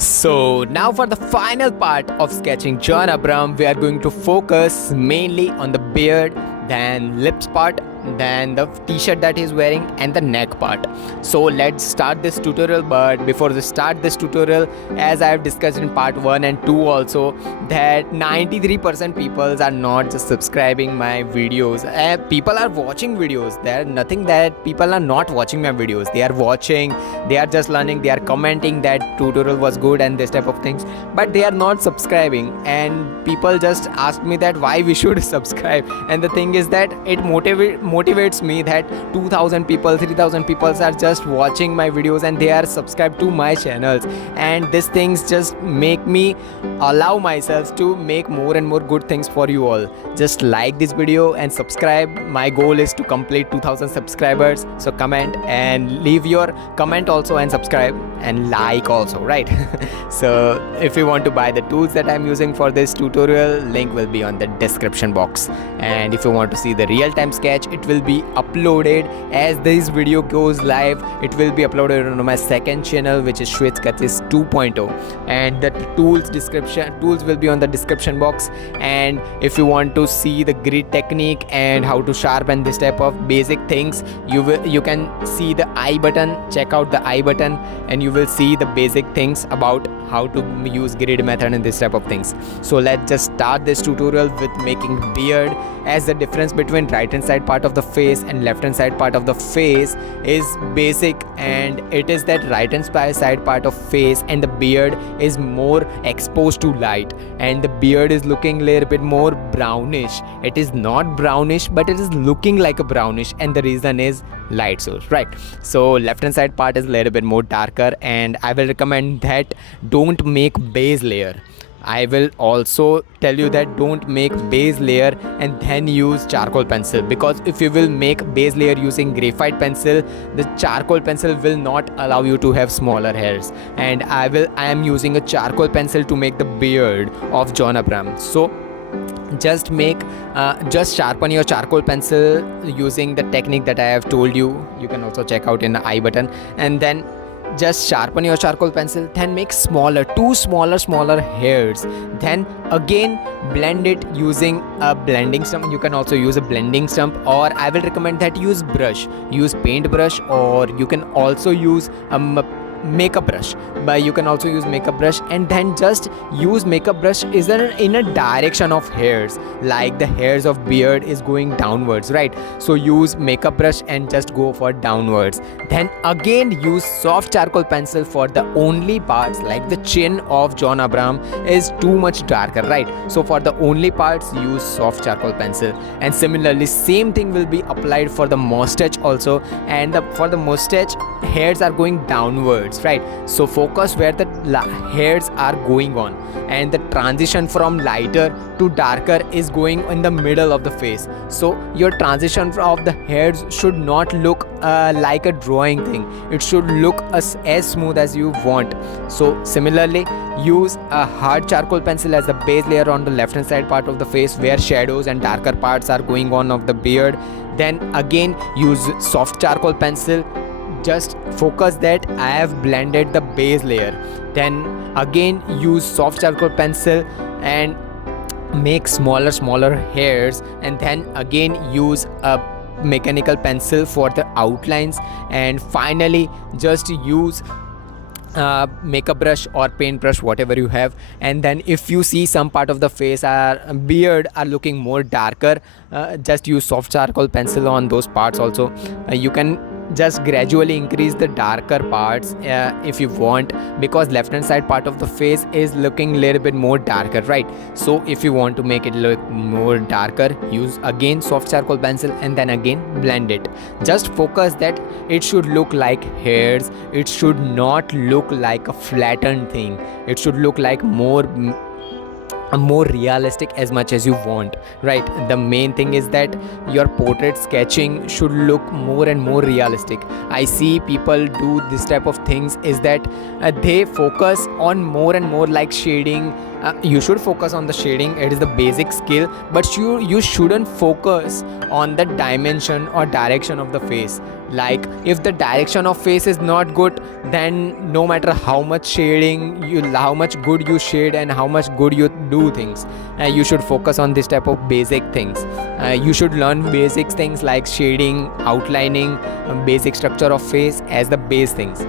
So now for the final part of sketching John Abram, we are going to focus mainly on the beard, then lips part, then the t-shirt that he's wearing and the neck part. So let's start this tutorial, but before we start this tutorial, as I have discussed in part 1 and 2 also, that 93% people are not just subscribing my videos. People are watching videos. There nothing that people are not watching my videos. They are watching, they are just learning, they are commenting that tutorial was good and this type of things, but they are not subscribing. And people just ask me that why we should subscribe, and the thing is that it motivates me that 2000 people, 3000 people are just watching my videos and they are subscribed to my channels, and these things just make me allow myself to make more and more good things for you all. Just like this video and subscribe. My goal is to complete 2000 subscribers, so comment and leave your comment also and subscribe and like also, right? So if you want to buy the tools that I'm using for this tutorial, link will be on the description box. And if you want to see the real-time sketch, it will be uploaded as this video goes live. It will be uploaded on my second channel, which is Shwet 2.0, and the tools will be on the description box. And if you want to see the grid technique and how to sharpen this type of basic things, you can see the I button. Check out the I button and you will see the basic things about how to use grid method and this type of things. So let's just start this tutorial with making beard. As the difference between right hand side part of the face and left hand side part of the face is basic, and it is that right hand side part of face and the beard is more exposed to light, and the beard is looking a little bit more brownish. It is not brownish, but it is looking like a brownish, and the reason is light source, right? So left hand side part is a little bit more darker, and I will recommend that don't make base layer. I will also tell you that don't make base layer and then use charcoal pencil, because if you will make base layer using graphite pencil, the charcoal pencil will not allow you to have smaller hairs, and I am using a charcoal pencil to make the beard of John Abram. So just sharpen your charcoal pencil using the technique that I have told you. You can also check out in the I button, and then just sharpen your charcoal pencil, then make two smaller hairs, then again blend it using a blending stump. You can also use a blending stump, or I will recommend that use paint brush, or you can also use makeup brush. But you can also use makeup brush, and then just use makeup brush is in a direction of hairs, like the hairs of beard is going downwards, right? So use makeup brush and just go for downwards. Then again use soft charcoal pencil for the only parts, like the chin of John Abram is too much darker, right? So for the only parts use soft charcoal pencil. And similarly same thing will be applied for the mustache also, and for the mustache hairs are going downwards, right? So focus where the hairs are going on, and the transition from lighter to darker is going in the middle of the face. So your transition of the hairs should not look like a drawing thing. It should look as smooth as you want. So similarly use a hard charcoal pencil as the base layer on the left hand side part of the face where shadows and darker parts are going on of the beard. Then again use soft charcoal pencil. Just focus that I have blended the base layer. Then again use soft charcoal pencil and make smaller hairs, and then again use a mechanical pencil for the outlines, and finally just use makeup brush or paint brush, whatever you have. And then if you see some part of the face beard are looking more darker, just use soft charcoal pencil on those parts also. You can just gradually increase the darker parts if you want, because left hand side part of the face is looking a little bit more darker, right? So if you want to make it look more darker, use again soft charcoal pencil and then again blend it. Just focus that it should look like hairs. It should not look like a flattened thing. It should look like more realistic as much as you want, right? The main thing is that your portrait sketching should look more and more realistic. I see people do this type of things is that they focus on more and more like shading You should focus on the shading, it is the basic skill, but you shouldn't focus on the dimension or direction of the face. Like if the direction of face is not good, then no matter how much shading how much good you shade and how much good you do things, you should focus on this type of basic things. You should learn basic things like shading, outlining, basic structure of face as the base things.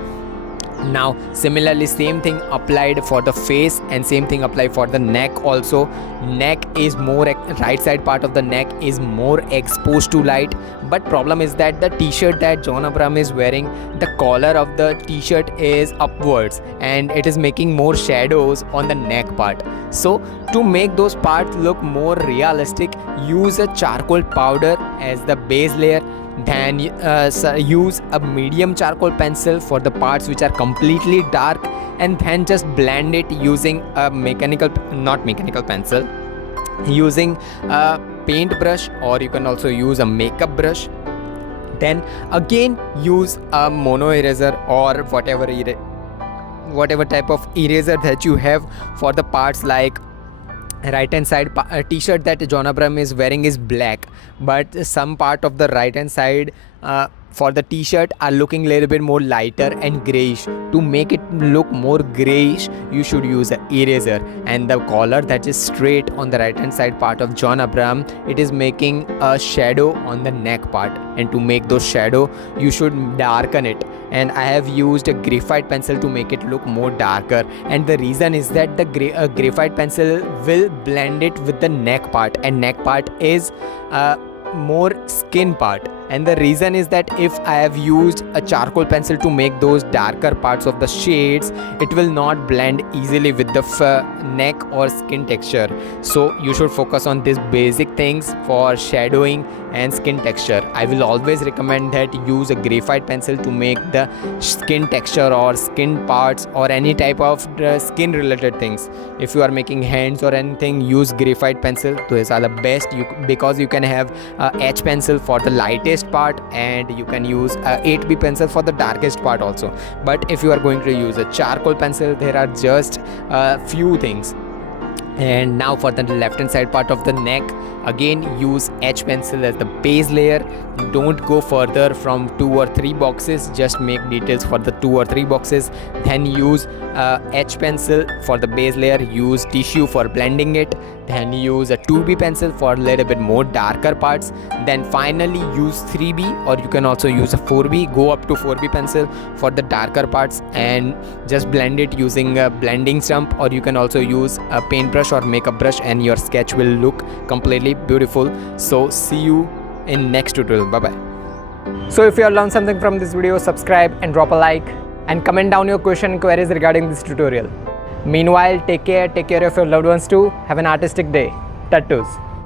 Now similarly, same thing applied for the face and same thing applied for the neck also. Neck is more, right side part of the neck is more exposed to light, but problem is that the t-shirt that John Abraham is wearing, the collar of the t-shirt is upwards and it is making more shadows on the neck part. So to make those parts look more realistic, use a charcoal powder as the base layer. Then use a medium charcoal pencil for the parts which are completely dark, and then just blend it using a not mechanical pencil, using a paintbrush, or you can also use a makeup brush. Then again use a mono eraser or whatever type of eraser that you have for the parts. Like right hand side t-shirt that John Abraham is wearing is black, but some part of the right hand side for the t-shirt are looking a little bit more lighter and grayish. To make it look more grayish, you should use an eraser. And the collar that is straight on the right hand side part of John Abraham, it is making a shadow on the neck part, and to make those shadow you should darken it. And I have used a graphite pencil to make it look more darker, and the reason is that the graphite pencil will blend it with the neck part, and neck part is more skin part. And the reason is that if I have used a charcoal pencil to make those darker parts of the shades, it will not blend easily with the neck or skin texture. So you should focus on these basic things for shadowing and skin texture. I will always recommend that use a graphite pencil to make the skin texture or skin parts or any type of skin related things. If you are making hands or anything, use graphite pencil. Those are the best, because you can have H pencil for the lightest part, and you can use a 8B pencil for the darkest part also. But if you are going to use a charcoal pencil, there are just a few things. And now for the left hand side part of the neck, again use H pencil as the base layer. Don't go further from 2 or 3 boxes, just make details for the 2 or 3 boxes. Then use H pencil for the base layer, use tissue for blending it, then use a 2B pencil for a little bit more darker parts. Then finally use 3B, or you can also use a 4B, go up to 4B pencil for the darker parts, and just blend it using a blending stump, or you can also use a paintbrush or makeup brush, and your sketch will look completely beautiful. So see you in next tutorial. Bye bye. So if you have learned something from this video, subscribe and drop a like, and comment down your question and queries regarding this tutorial. Meanwhile, take care of your loved ones too. Have an artistic day. Tattoos.